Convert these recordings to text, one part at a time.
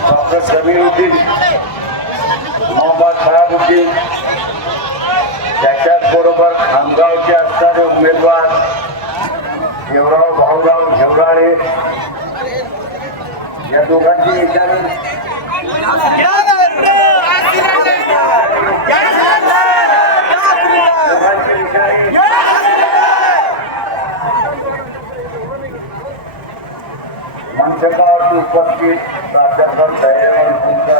Doctor Zamiruddin Mohammad Shahabuddin त्याच्याचबरोबर खामगावचे असणारे उमेदवार देवराव भाऊराव घेवराळे. या दोघांची विचार उपस्थित प्राध्यापक दयानंद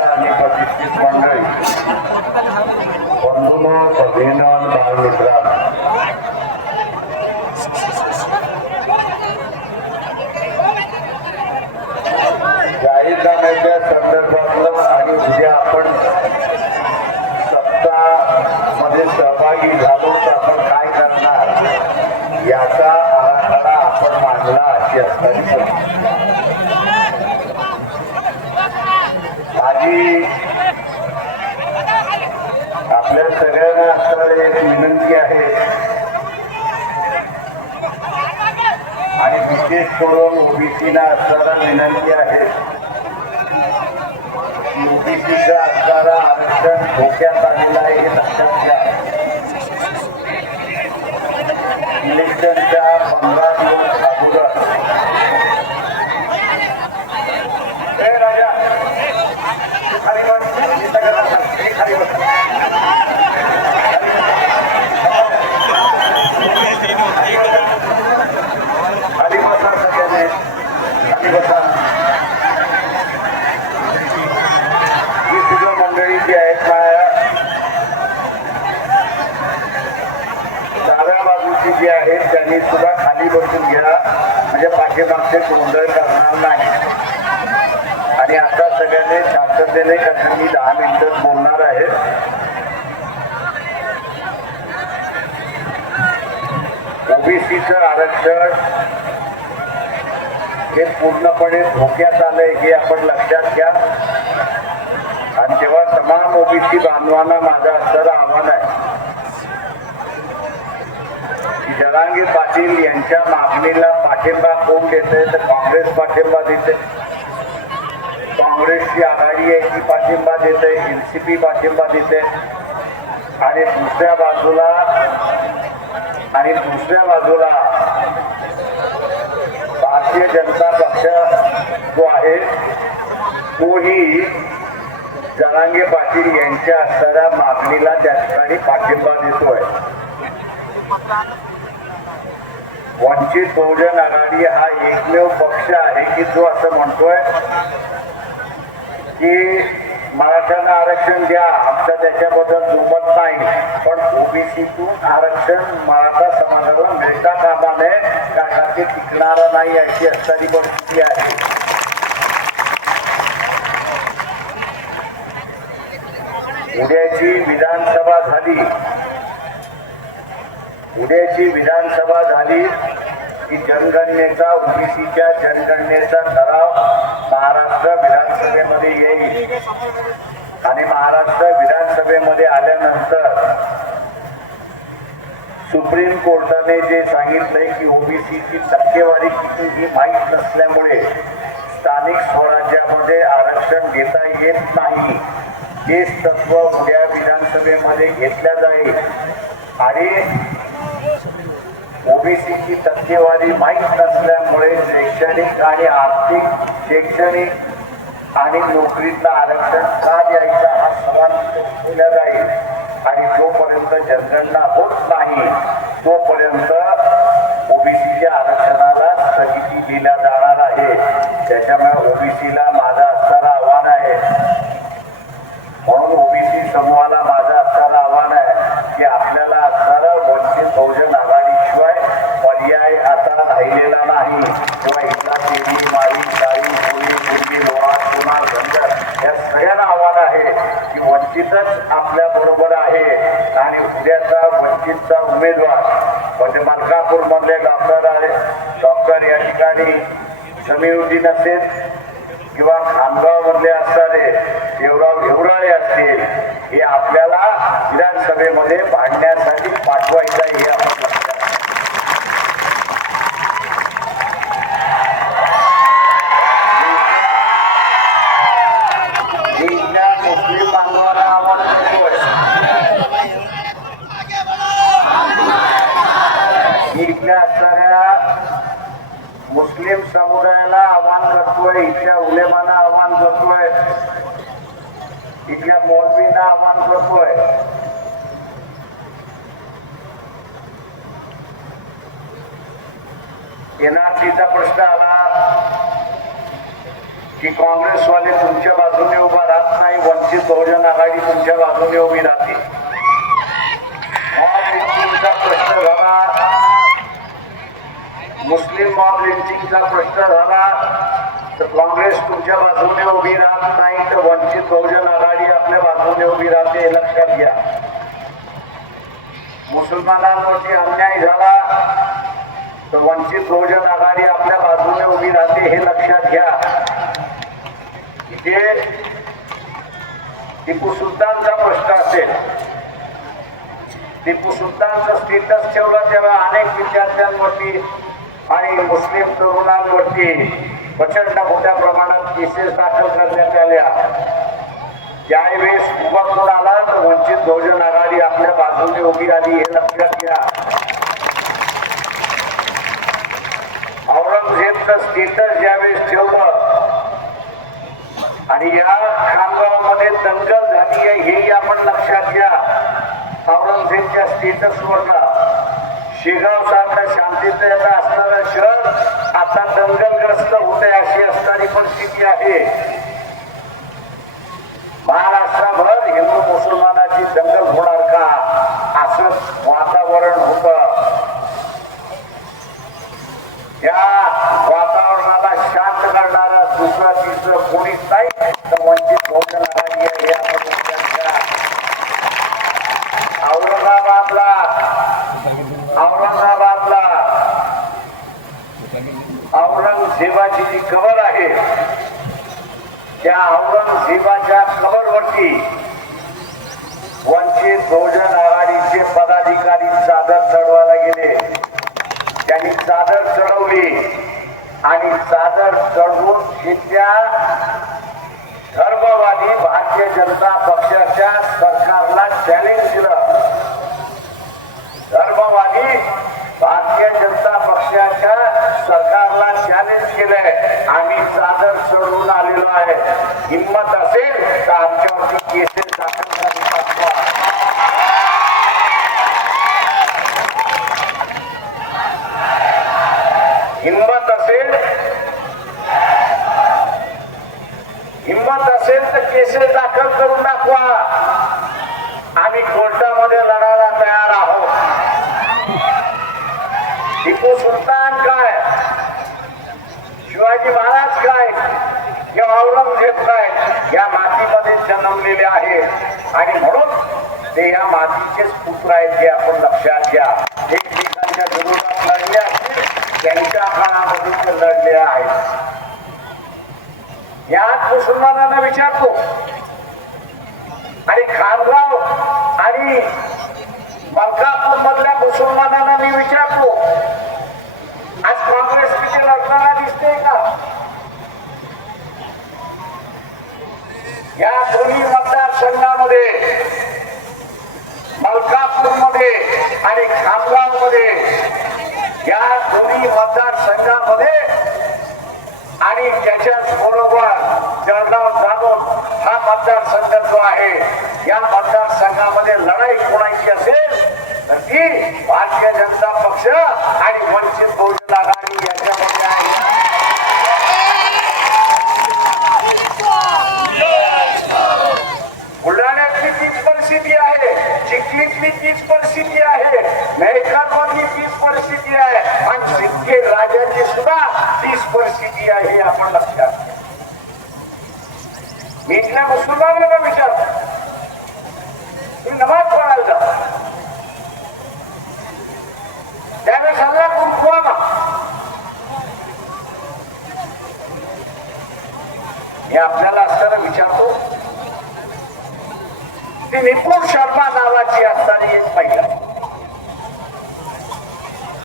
आणि प्रतिष्ठित मंडळी बंधूनो भगिनो बाळमित्रा जाहीरनाम्याच्या संदर्भातलं आणि उद्या आपण सत्ता मध्ये सहभागी झालो तर आपण काय करणार याचा आराखडा आपण मांडला अशी असणारी परिस्थिती. माझी आपल्या सगळ्यांना असणारी एक विनंती आहे. आणि विशेष करून ओबीसीला असणारा विनंती आहे ओबीसीचा असणारा आरक्षण धोक्यात आलेला आहे हे लक्षात घ्या. इलेक्शनच्या सुद्धा बसून घ्या. म्हणजे पाठीमागचे गोंधळ करणार नाही. आणि आता सगळ्यांनी शांततेने कारण मी दहा मिनिटं बोलणार आहे. ओबीसीचं आरक्षण हे पूर्णपणे धोक्यात आलंय हे आपण लक्षात घ्या. आणि तेव्हा तमाम ओबीसी बांधवांना माझं असणारं आव्हान आहे जहांगीर पाटील यांच्या मागणीला पाठिंबा कोण देते तर काँग्रेस पाठिंबा देते काँग्रेसची आघाडी आहे ती पाठिंबा देते एन सी पी पाठिंबा देते आणि दुसऱ्या बाजूला आणि दुसऱ्या बाजूला भारतीय जनता पक्ष जो आहे तोही जरांगे पाटील यांच्या असणाऱ्या मागणीला त्या ठिकाणी पाठिंबा देतोय. वंचित बहुजन आघाडी हा एकमेव पक्ष आहे की जो असं म्हणतोय की मराठ्यांना आरक्षण द्या आमचा त्याच्याबद्दल जुमत नाही. पण ओबीसीतून आरक्षण मराठा समाजाला मिळता कामा नये कारण ते टिकणारं नाही अशी असणारी परिस्थिती आहे. उद्याची विधानसभा झाली. उद्याची विधानसभा झाली की जनगणनेचा ओबीसीच्या जनगणनेचा ठराव महाराष्ट्र विधानसभेमध्ये येईल. आणि महाराष्ट्र विधानसभेमध्ये आल्यानंतर सुप्रीम कोर्टाने जे सांगितलंय की ओबीसीची टक्केवारी किती ही माहीत नसल्यामुळे स्थानिक स्वराज्यामध्ये आरक्षण घेता येत नाही. हेच तत्व उद्या विधानसभेमध्ये घेतल्या जाईल. आणि ओबीसीची टक्केवारी माहीत नसल्यामुळे शैक्षणिक आणि आर्थिक शैक्षणिक आणि नोकरीतलं आरक्षण का द्यायचा हा सवाल केला जाईल. आणि जोपर्यंत जनगणना होत नाही तोपर्यंत ओबीसीच्या आरक्षणाला स्थगिती दिल्या जाणार आहे. त्याच्यामुळे ओबीसीला वंचितच आपल्या बरोबर आहे. आणि उद्याचा वंचितचा उमेदवार म्हणजे मलकापूर मधले डॉक्टर आहे डॉक्टर या ठिकाणी समीरुद्दीन असेल किंवा खामगाव मधले असणारे देवराव घेवराळे असतील हे आपल्याला विधानसभेमध्ये भांडण्यासाठी पाठवायचे आहे हे आपण लक्षात घ्या. मी इथल्या मुस्लिम बांधवांना आवाहन करतोय मी इथल्या असणाऱ्या मुस्लिम समुदायाला आवाहन करतोय इथल्या उलेमाना आवाहन करतोय इथल्या मौलवींना आवाहन करतोय. एनआरसीचा प्रश्न आला की काँग्रेसवाले तुमच्या बाजूने उभा राहत नाही वंचित बहुजन आघाडी तुमच्या बाजूने उभी राहते प्रश्न मुस्लिम मॉब लिंचिंगचा प्रश्न झाला तर काँग्रेस तुमच्या बाजूने उभी राहत नाही तर वंचित बहुजन आघाडी आपल्या बाजूने उभी राहते हे लक्षात घ्या. मुसलमानांवरती अन्याय झाला तर वंचित बहुजन आघाडी आपल्या बाजूने उभी राहते हे लक्षात घ्या. इथे टिपू सुलतानचा प्रश्न असेल टिपू सुलतानचं स्टेटस ठेवलं तेव्हा अनेक विद्यार्थ्यांवरती आणि मुस्लिम तरुणांवरती प्रचंड मोठ्या प्रमाणात केसेस दाखल करण्यात आल्या. ज्यावेळेस उभा कोण आला तर वंचित बहुजन आघाडी आपल्या बाजूने उभी आली हे लक्षात घ्या. औरंगजेबचं स्टेटस ज्यावेळेस ठेवलं आणि या खामगावमध्ये दंगल झाली आहे हेही आपण लक्षात घ्या. औरंगजेबच्या स्टेटसवरनं शेगाव सारखं शांततेत असणारं शहर आता दंगलग्रस्त होते अशी असणारी परिस्थिती आहे. महाराष्ट्राभर हिंदू मुसलमानाची दंगल होणार का? असं वातावरण होतं. या वातावरणाला शांत करणारा दुसरा तिसरं कोणीच नाही तर वंचित बहुजन औरंगाबादला औरंगजेबाची जी कबर आहे. त्या औरंगजेबाच्या कबरवरती वंचित बहुजन आघाडीचे पदाधिकारी चादर चढवायला गेले. त्यांनी चादर चढवली आणि चादर चढवून तिथल्या धर्मवादी भारतीय जनता पक्षाच्या सरकारला चॅलेंज दिलं धर्मवादी भारतीय जनता पक्षाच्या सरकारला केलंय आम्ही चादर चढवून आलेलो आहे. हिंमत असेल तर आमच्यावरती केसेस दाखल हिंमत असेल हिंमत असेल तर केसेस दाखल करून दाखवा. आम्ही कोर्टामध्ये लढा तयार आहोत टिपू सुलतान काय शिवाजी महाराज काय? किंवा औरंगजेब काय? या मातीमध्ये जन्मलेले आहे. आणि म्हणून ते या मातीचेच पुत्र आहेत हे आपण लक्षात घ्या. एकमेकांच्या विरोधात लढले असतील त्यांच्या काळामध्ये ते लढले आहेत. यात मुसलमानांना विचारतो. आणि खानगाव आणि मलकापूर मधल्या मुसलमानांना मी विचारतो आज काँग्रेस तिथे लढताना दिसते का या दोन्ही मतदारसंघामध्ये मलकापूरमध्ये आणि खामगावमध्ये या दोन्ही मतदारसंघामध्ये आणि त्याच्याच बरोबर जळगाव जाणून हा मतदारसंघ जो आहे. या मतदारसंघामध्ये लढाई कोणाची असेल तर ती भारतीय जनता पक्ष आणि वंचित बहुजन आघाडी याच्यामध्ये आहे. बुलढाण्यातली तीच परिस्थिती आहे चिखलीतली तीच परिस्थिती आहे मेहकरमधली तीच परिस्थिती आहे आणि सिक्के राजाची सुद्धा तीच परिस्थिती आहे हे आपण लक्षात घ्या. मी इथल्या मुसलमानांना विचारतो